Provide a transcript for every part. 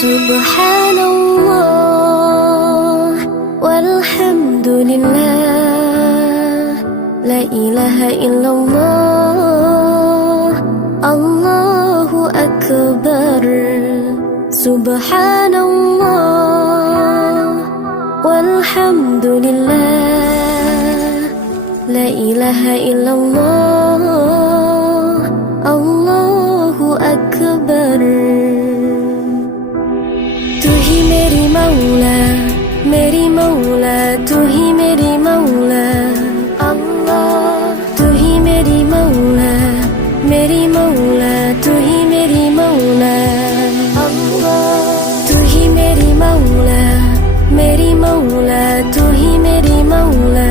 Subhanallah walhamdulillah, la ilaha illallah, Allahu akbar. Subhanallah walhamdulillah, la ilaha illallah, Allahu akbar. तू ही मेरी मौला, मेरी मौला, तू ही मेरी मौला अल्लाह। तू ही मेरी मौला, मेरी मौला, तू ही मेरी मौला अल्लाह। तू ही मेरी मौला, मेरी मौला, तू ही मेरी मौला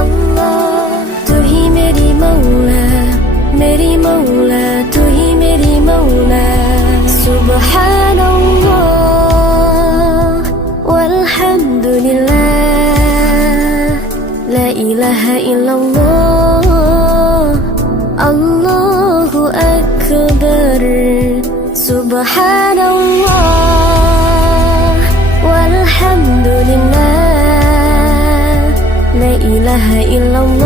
अल्लाह। तू ही मेरी मौला, मेरी मौला, तू ही मेरी मौला। Subhanallah walhamdulillah, la ilaha illallah, Allahu akbar. Subhanallah walhamdulillah, la ilaha illallah.